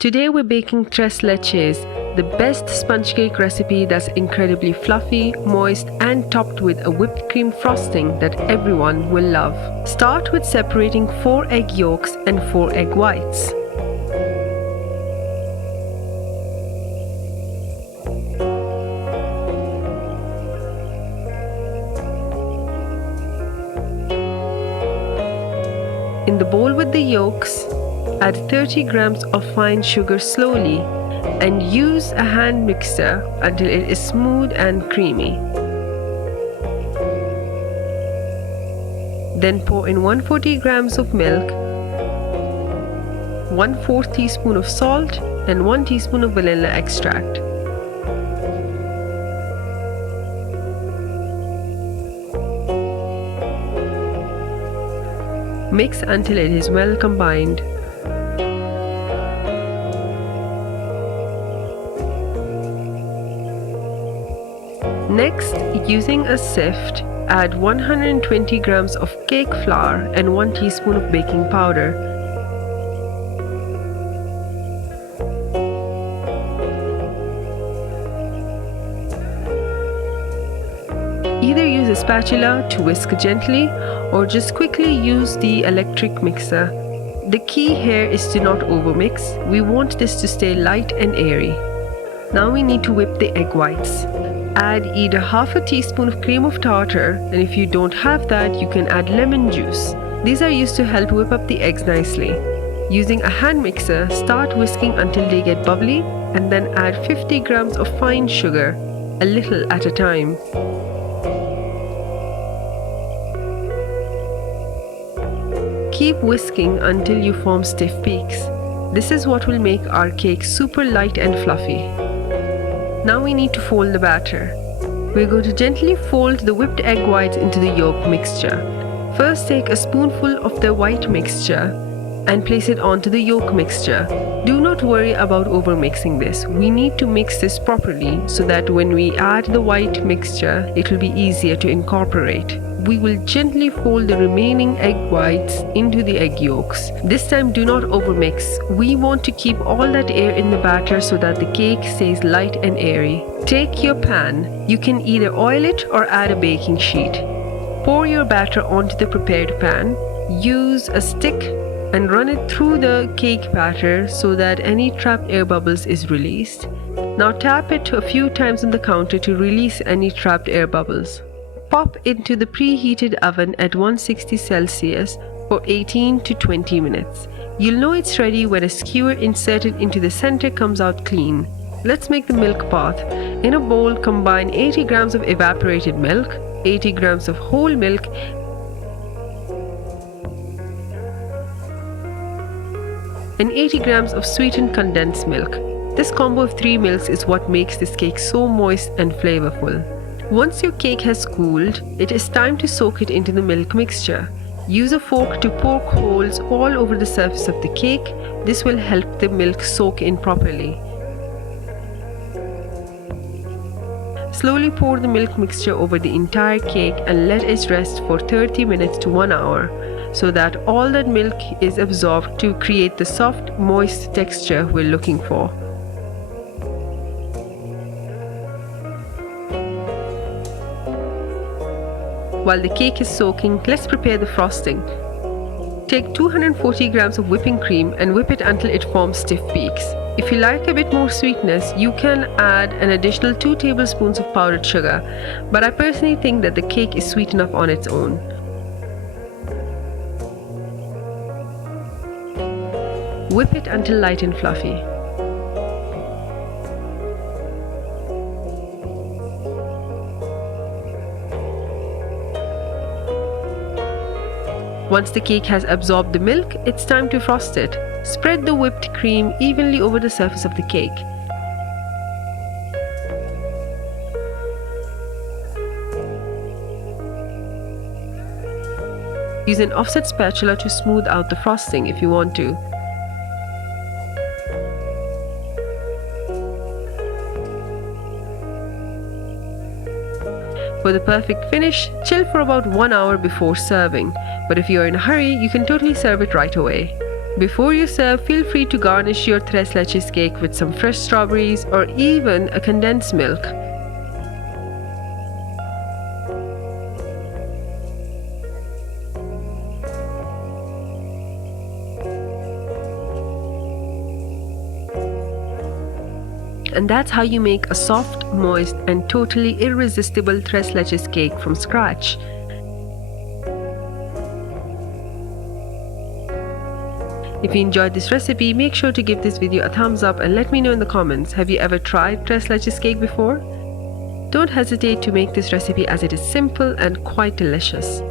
Today we're baking Tres Leches, the best sponge cake recipe that's incredibly fluffy, moist and topped with a whipped cream frosting that everyone will love. Start with separating 4 egg yolks and 4 egg whites. In the bowl with the yolks, add 30 grams of fine sugar slowly and use a hand mixer until it is smooth and creamy. Then pour in 140 grams of milk, 1/4 teaspoon of salt and 1 teaspoon of vanilla extract. Mix until it is well combined. Next, using a sift, add 120 grams of cake flour and 1 teaspoon of baking powder. Either use a spatula to whisk gently or just quickly use the electric mixer. The key here is to not overmix. We want this to stay light and airy. Now we need to whip the egg whites. Add either half a teaspoon of cream of tartar, and if you don't have that, you can add lemon juice. These are used to help whip up the eggs nicely. Using a hand mixer, start whisking until they get bubbly and then add 50 grams of fine sugar, a little at a time. Keep whisking until you form stiff peaks. This is what will make our cake super light and fluffy. Now we need to fold the batter. We're going to gently fold the whipped egg whites into the yolk mixture. First take a spoonful of the white mixture and place it onto the yolk mixture. Do not worry about overmixing this. We need to mix this properly so that when we add the white mixture, it will be easier to incorporate. We will gently fold the remaining egg whites into the egg yolks. This time do not overmix. We want to keep all that air in the batter so that the cake stays light and airy. Take your pan. You can either oil it or add a baking sheet. Pour your batter onto the prepared pan. Use a stick and run it through the cake batter so that any trapped air bubbles is released. Now tap it a few times on the counter to release any trapped air bubbles. Pop into the preheated oven at 160 Celsius for 18 to 20 minutes. You'll know it's ready when a skewer inserted into the center comes out clean. Let's make the milk bath. In a bowl, combine 80 grams of evaporated milk, 80 grams of whole milk, and 80 grams of sweetened condensed milk. This combo of 3 milks is what makes this cake so moist and flavorful. Once your cake has cooled, it is time to soak it into the milk mixture. Use a fork to poke holes all over the surface of the cake. This will help the milk soak in properly. Slowly pour the milk mixture over the entire cake and let it rest for 30 minutes to 1 hour so that all that milk is absorbed to create the soft, moist texture we're looking for. While the cake is soaking, let's prepare the frosting. Take 240 grams of whipping cream and whip it until it forms stiff peaks. If you like a bit more sweetness, you can add an additional 2 tablespoons of powdered sugar, but I personally think that the cake is sweet enough on its own. Whip it until light and fluffy. Once the cake has absorbed the milk, it's time to frost it. Spread the whipped cream evenly over the surface of the cake. Use an offset spatula to smooth out the frosting if you want to. For the perfect finish, chill for about 1 hour before serving. But if you're in a hurry, you can totally serve it right away. Before you serve, feel free to garnish your Tres Leches cake with some fresh strawberries or even a condensed milk. And that's how you make a soft, moist, and totally irresistible Tres Leches cake from scratch. If you enjoyed this recipe, make sure to give this video a thumbs up and let me know in the comments, have you ever tried Tres Leches cake before? Don't hesitate to make this recipe as it is simple and quite delicious.